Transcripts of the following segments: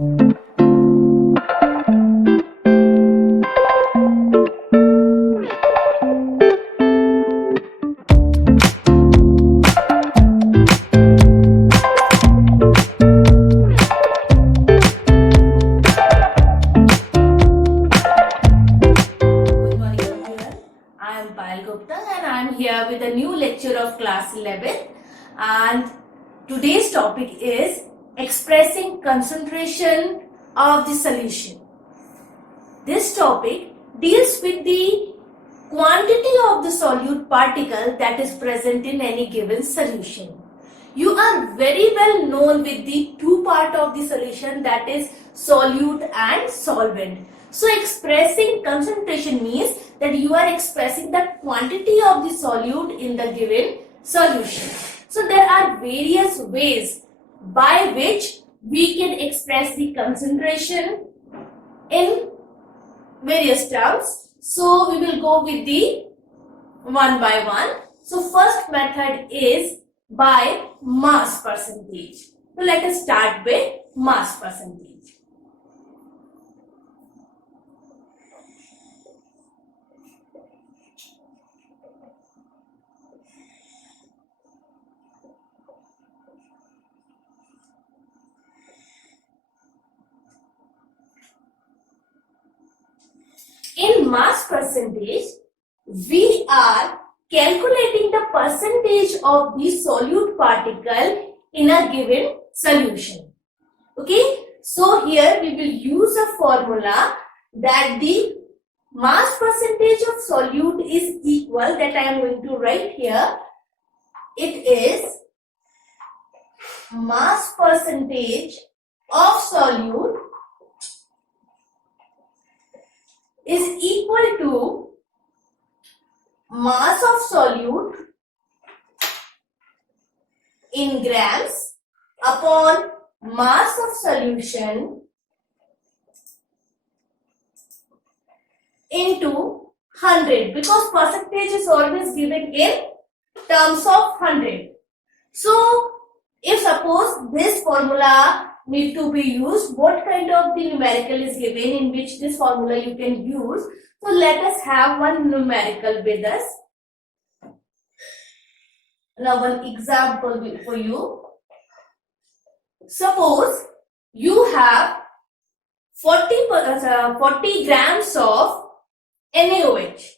Here with a new lecture of class 11, and today's topic is expressing concentration of the solution. This topic deals with the quantity of the solute particle that is present in any given solution. You are very well known with the two part of the solution, that is solute and solvent. So expressing concentration means that you are expressing the quantity of the solute in the given solution. So there are various ways by which we can express the concentration in various terms. So we will go with the one by one. So first method is by mass percentage. So let us start with mass percentage. In mass percentage, we are calculating the percentage of the solute particle in a given solution. Okay, so here we will use a formula that the mass percentage of solute is equal, that I am going to write here. It is mass percentage of solute is equal to mass of solute in grams upon mass of solution into 100, because percentage is always given in terms of 100. So if suppose this formula need to be used, what kind of the numerical is given in which this formula you can use? So let us have one numerical with us. Now one example for you. Suppose you have 40 grams of NaOH.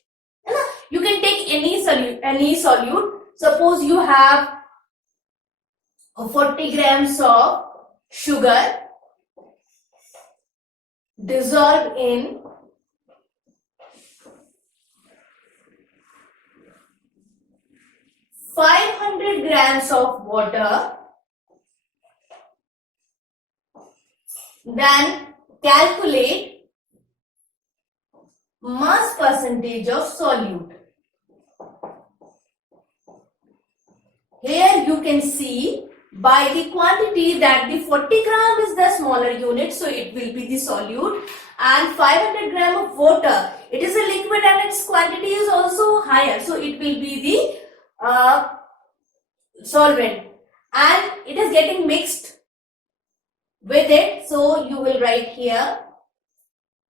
You can take any solute. Suppose you have 40 grams of sugar dissolved in 500 grams of water, then calculate mass percentage of solute. Here you can see by the quantity that the 40 gram is the smaller unit, so it will be the solute, and 500 gram of water, it is a liquid and its quantity is also higher, so it will be the solvent, and it is getting mixed with it. So you will write here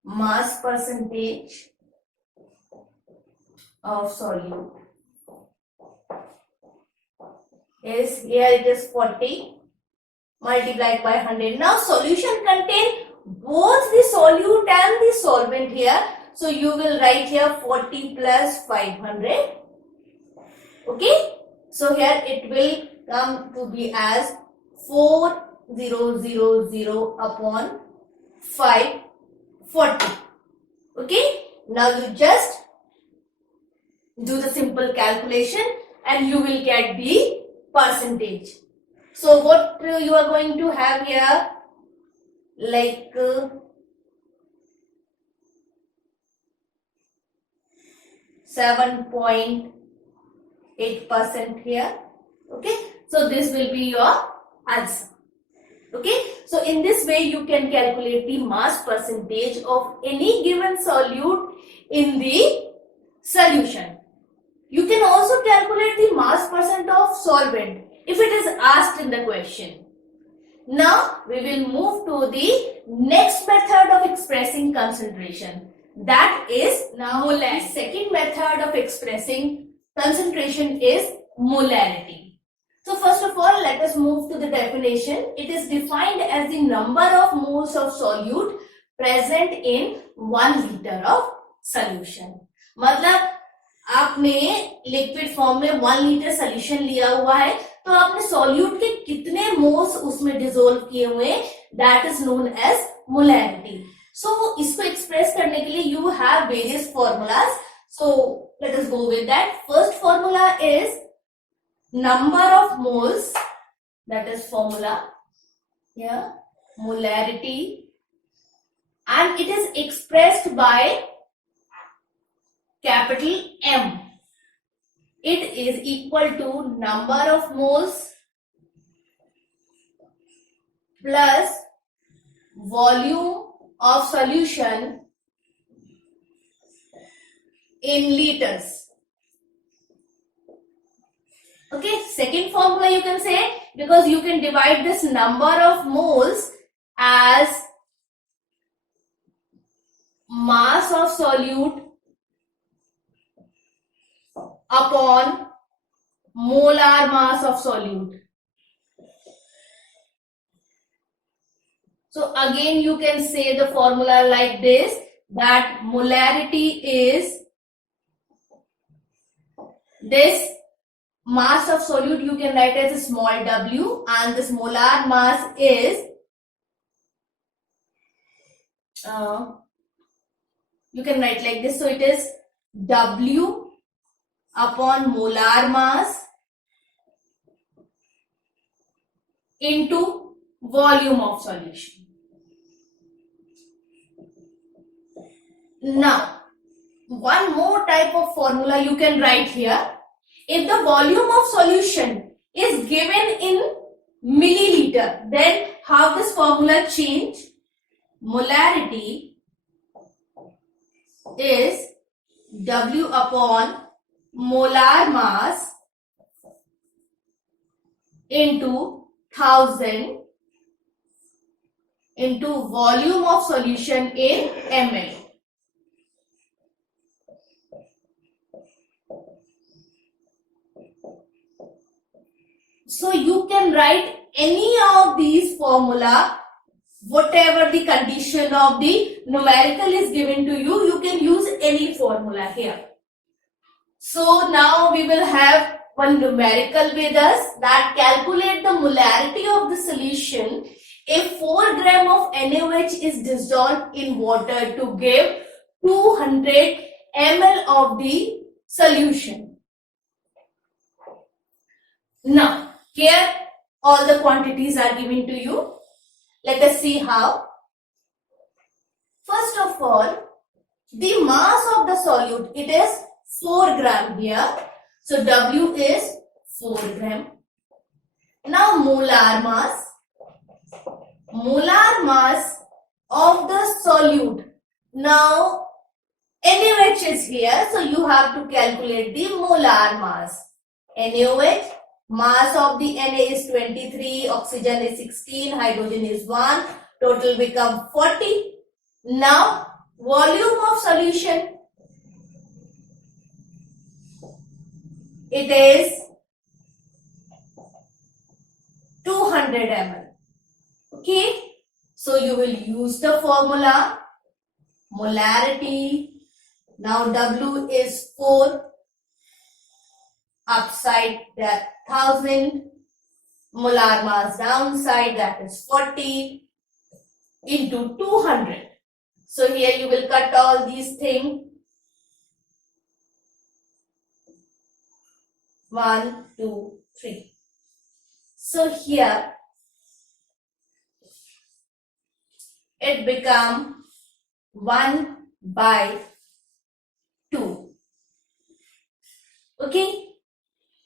mass percentage of solute is, here it is 40 multiplied by 100. Now solution contain both the solute and the solvent here. So you will write here 40 plus 500. Okay. So here it will come to be as 4000 upon 540. Okay. Now you just do the simple calculation and you will get the percentage. So what you are going to have here, like 7.8% here. Okay, so this will be your answer. Okay, so in this way you can calculate the mass percentage of any given solute in the solution. You can also calculate the mass percent of solvent if it is asked in the question. Now we will move to the next method of expressing concentration. That is molarity. The second method of expressing concentration is molarity. So first of all, let us move to the definition. It is defined as the number of moles of solute present in 1 liter of solution. मतलब आपने liquid form में 1 litre solution लिया हुआ है, तो आपने solute के कितने मोल्स उसमें डिसोल्व किए हुए, that is known as molarity. So इसको एक्सप्रेस करने के लिए you have various formulas. So let us go with that. First formula is number of moles, that is formula here, molarity, and it is expressed by capital M. It is equal to number of moles plus volume of solution in liters. Okay, second formula you can say, because you can divide this number of moles as mass of solute upon molar mass of solute. So again you can say the formula like this, that molarity is this mass of solute you can write as a small w, and this molar mass is you can write like this. So it is W upon molar mass into volume of solution. Now, one more type of formula you can write here. If the volume of solution is given in milliliter, then how this formula change? Molarity is W upon molar mass into 1000 into volume of solution in ml. So you can write any of these formula, whatever the condition of the numerical is given to you, you can use any formula here. So now we will have one numerical with us that calculate the molarity of the solution if 4 gram of NaOH is dissolved in water to give 200 ml of the solution. Now here all the quantities are given to you. Let us see how. First of all, the mass of the solute, it is 4 gram here. So W is 4 gram. Now molar mass. Molar mass of the solute. Now NaOH is here, so you have to calculate the molar mass. NaOH, mass of the Na is 23, oxygen is 16, hydrogen is 1, total become 40. Now volume of solution, it is 200 ml. Okay, so you will use the formula molarity. Now W is 4, upside that 1000, molar mass downside, that is 40 into 200. So here you will cut all these things. 1, 2, 3. So here it become 1 by 2. Okay.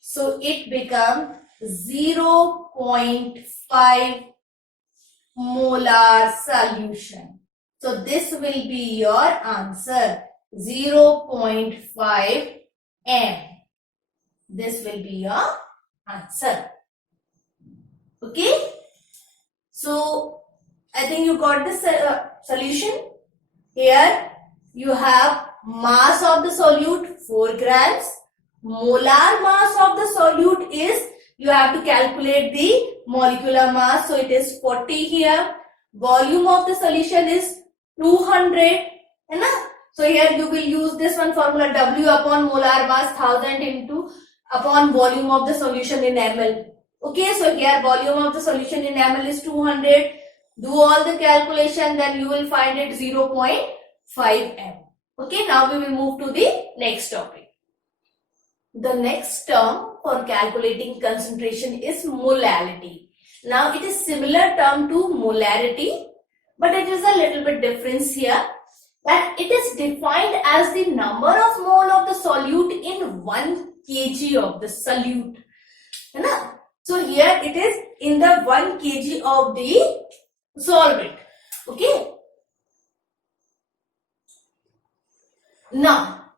So it become 0.5 molar solution. So this will be your answer, 0.5 m. This will be your answer. Okay. So I think you got this solution. Here you have mass of the solute 4 grams. Molar mass of the solute is, you have to calculate the molecular mass. So it is 40 here. Volume of the solution is 200. So here you will use this one formula, W upon molar mass 1000 into upon volume of the solution in ml. Okay, so here volume of the solution in ml is 200. Do all the calculation, then you will find it 0.5 m. Okay, now we will move to the next topic. The next term for calculating concentration is molality. Now it is similar term to molarity, but it is a little bit difference here, that it is defined as the number of mole of the solute in 1 kg of the solute. So here it is in the 1 kg of the solvent. Okay. Now,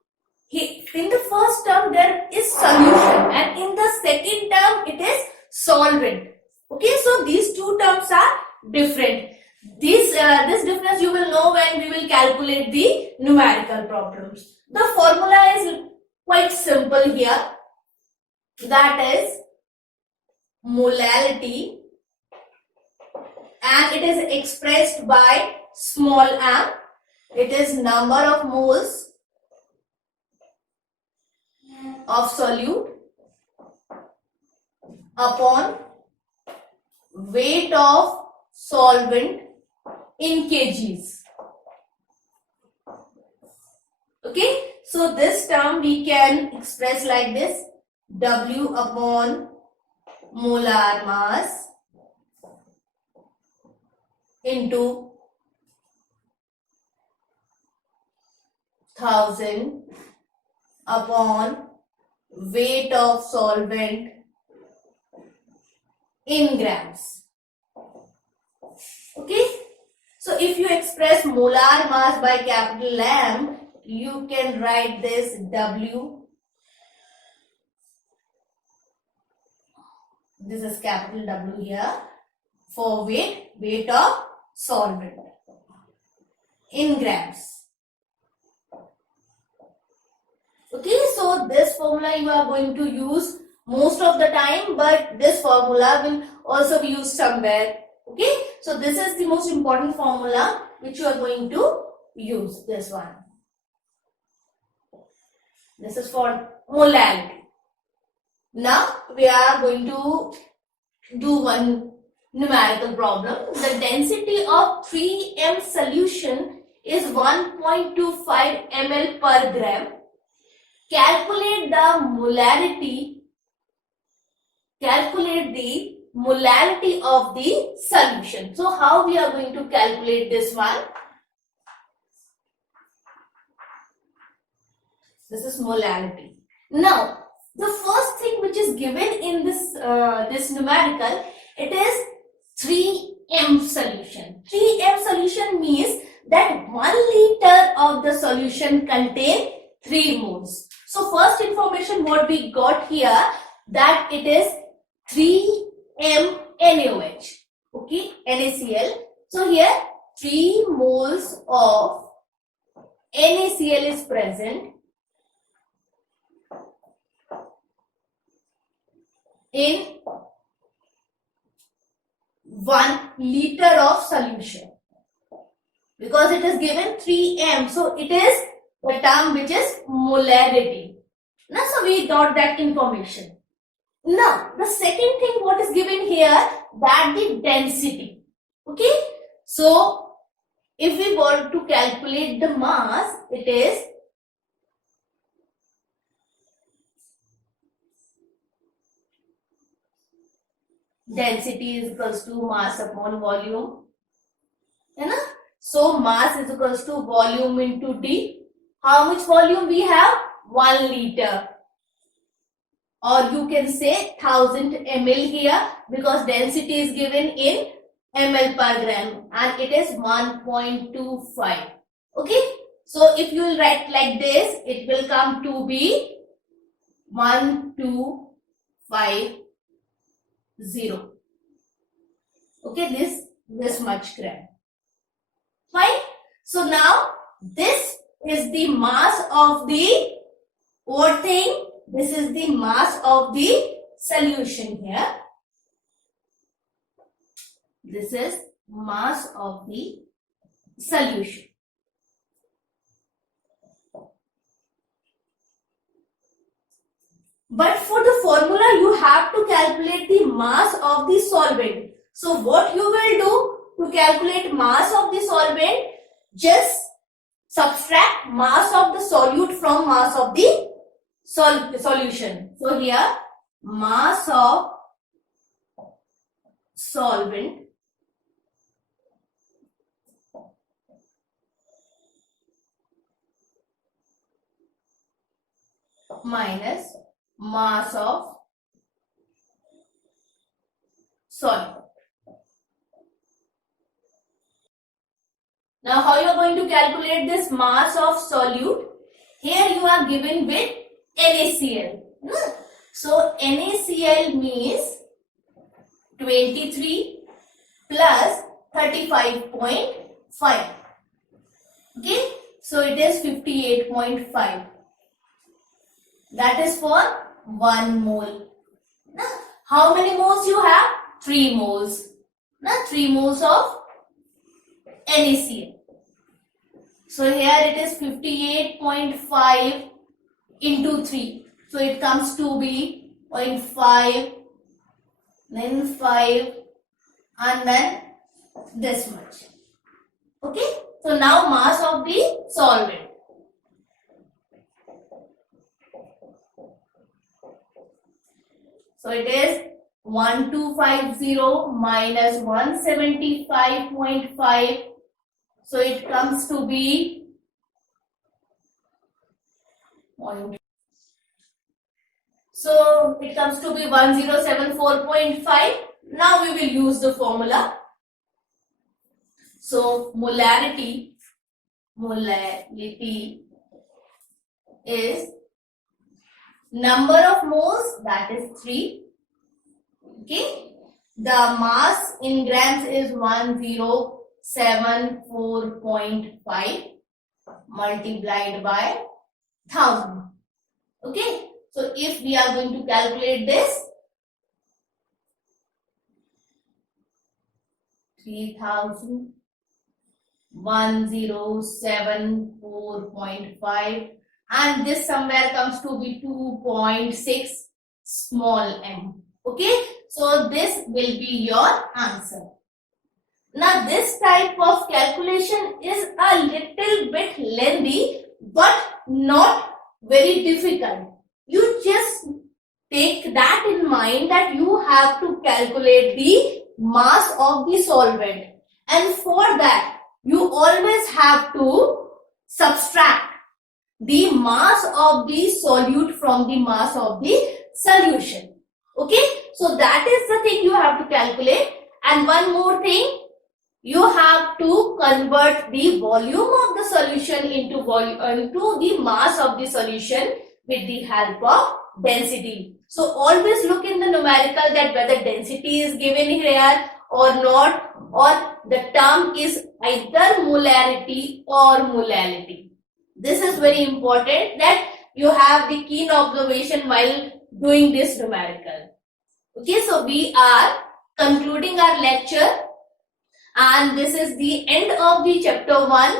in the first term there is solution, and in the second term it is solvent. Okay, so these two terms are different. This difference you will know when we will calculate the numerical problems. The formula is quite simple here. That is molality, and it is expressed by small m. It is number of moles of solute upon weight of solvent in kgs. Okay, so this term we can express like this: W upon molar mass into 1000 upon weight of solvent in grams. Okay, so if you express molar mass by capital M, you can write this W. This is capital W here for weight of solvent in grams. Okay, so this formula you are going to use most of the time, but this formula will also be used somewhere. Okay, so this is the most important formula which you are going to use, this one. This is for molality. Now we are going to do one numerical problem. The density of 3m solution is 1.25 ml per gram. Calculate the molality of the solution. So how we are going to calculate this one? This is molality. Now, the first thing which is given in this this numerical, it is 3m solution. 3m solution means that 1 liter of the solution contain 3 moles. So first information what we got here, that it is 3m NaOH. Okay, NaCl. So here 3 moles of NaCl is present in 1 liter of solution, because it is given 3m, so it is the term which is molarity. Now, so we got that information. Now, the second thing what is given here, that the density. Okay, so if we want to calculate the mass, it is density is equals to mass upon volume. So mass is equals to volume into D. How much volume we have? 1 liter. Or you can say 1000 ml here, because density is given in ml per gram and it is 1.25. Okay. So if you will write like this, it will come to be 1250. Okay, this this much gram. Fine. So now this is the mass of the what thing? This is the mass of the solution here. This is mass of the solution. But for the formula, you have to calculate the mass of the solvent. So what you will do to calculate mass of the solvent, just subtract mass of the solute from mass of the solution. So here, mass of solvent minus mass of solute. Now how you are going to calculate this mass of solute? Here you are given with NaCl. So NaCl means 23 plus 35.5. Okay, so it is 58.5. That is for 1 mole. How many moles you have? 3 moles. 3 moles of NaCl. So here it is 58.5 into 3. So it comes to be 0.5, then 5, and then this much. Okay. So now mass of the solvent. So it is 1250 minus 175.5. So it comes to be 1074.5. Now we will use the formula. So molarity is number of moles, that is 3. Okay. The mass in grams is 1074.5 multiplied by 1000. Okay. So if we are going to calculate this, 3000 1074.5, and this somewhere comes to be 2.6 small m. Okay, so this will be your answer. Now this type of calculation is a little bit lengthy but not very difficult. You just take that in mind that you have to calculate the mass of the solvent, and for that you always have to subtract the mass of the solute from the mass of the solution. Okay, so that is the thing you have to calculate. And one more thing, you have to convert the volume of the solution into the mass of the solution with the help of density. So always look in the numerical that whether density is given here or not, or the term is either molarity or molality. This is very important that you have the keen observation while doing this numerical. Okay, so we are concluding our lecture, and this is the end of the chapter 1.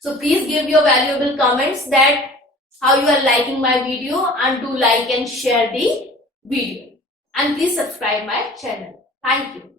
So please give your valuable comments that how you are liking my video, and do like and share the video, and please subscribe my channel. Thank you.